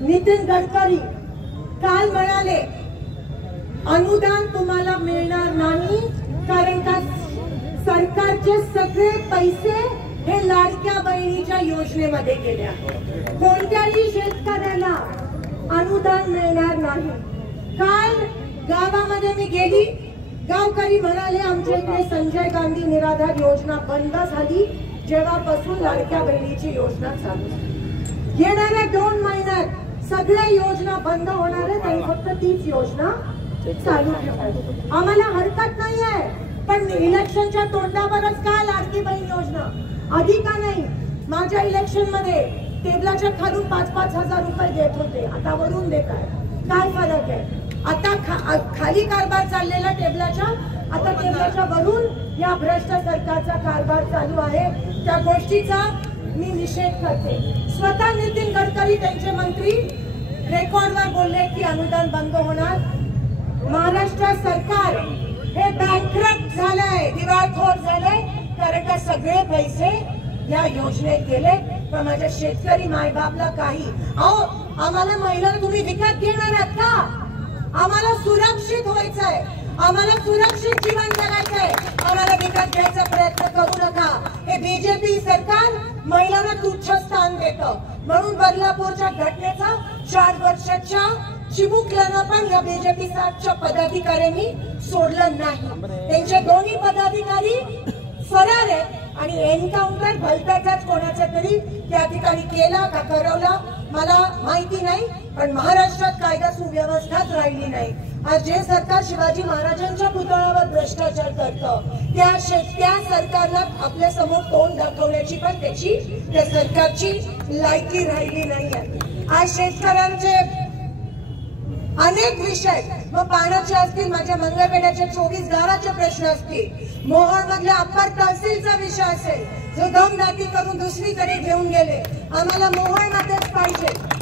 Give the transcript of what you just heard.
नितीन गडकरी काल म्हणाले अनुदान तुम्हाला मिळणार नाही, कारण का सरकारचे सगळे पैसे हे लाडक्या बहिणीच्या योजनेमध्ये गेले आहेत. कोणत्याही शेतकऱ्याला अनुदान मिळणार नाही. काल गावामध्ये मी गेली, गावकरी म्हणाले आमच्या इकडे संजय गांधी निराधार योजना बंद झाली जेव्हापासून लाडक्या बहिणीची योजना चालू झाली. येणाऱ्या 2 महिन्यात सगळ्या योजना बंद होणार आहेत आणि फक्त तीच योजना चालू ठेवायची. आम्हाला हरकत नाहीये, पण इलेक्शनच्या तोंडावरच का लाडकी बहीण योजना आधी का नाही? माझ्या इलेक्शन मध्ये टेबलाच्या खालून 5-5 हजार रुपये देत होते, आता वरून देत आहे. काय फरक आहे? आता खाली कारभार चाललेला टेबलाच्या, आता टेबलाच्या वरून या भ्रष्ट सरकारचा कारभार चालू आहे. त्या गोष्टीचा मी निषेध करते. स्वतः नितीन गडकरी त्यांचे मंत्री रेकॉर्डवर बोलले की अनुदान बंद होणार. महाराष्ट्र सरकार हे बँकरप्ट झालंय, दिवाळखोर झालंय, कारण का सगळे पैसे या योजनेत गेले. पण माझ्या शेतकरी मायबापला काही, अहो आम्हाला महिलांना तुम्ही विकत घेणार आहात का? आम्हाला सुरक्षित व्हायचंय, आम्हाला सुरक्षित जीवन जगायचंय, आम्हाला विकत घ्यायचा प्रयत्न करू नका. हे बीजेपी सरकार महिलांना तुच्छ स्थान देतं. म्हणून बदलापूरच्या घटनेचा 4 वर्षाच्या चिमुकल्यानं पण या बीजेपी साठच्या पदाधिकाऱ्यांनी सोडलं नाही. त्यांचे दोन्ही पदाधिकारी फरार आहेत आणि एन्काउंटर भलत्याचाच कोणाचा तरी त्या ठिकाणी केला का करवला मला माहिती नाही, पण महाराष्ट्रात कायदा सुव्यवस्थाच राहिली नाही. आज जे सरकार शिवाजी महाराजांच्या पुतळ्यावर भ्रष्टाचार करतं त्या सरकारला आपल्या समोर तोंड दाखवण्याची पण त्या सरकारची लायकी राहिली नाही. आज शेतकऱ्यांचे अनेक विषय, मग पाण्याचे असतील, माझ्या मंगळवेढ्याच्या 24 गावाचे प्रश्न असतील, मोहोळ मधल्या अप्पर तहसीलचा विषय असेल जो दमदाटी करून दुसरीकडे घेऊन गेले, आम्हाला मोहोळ मध्येच पाहिजे.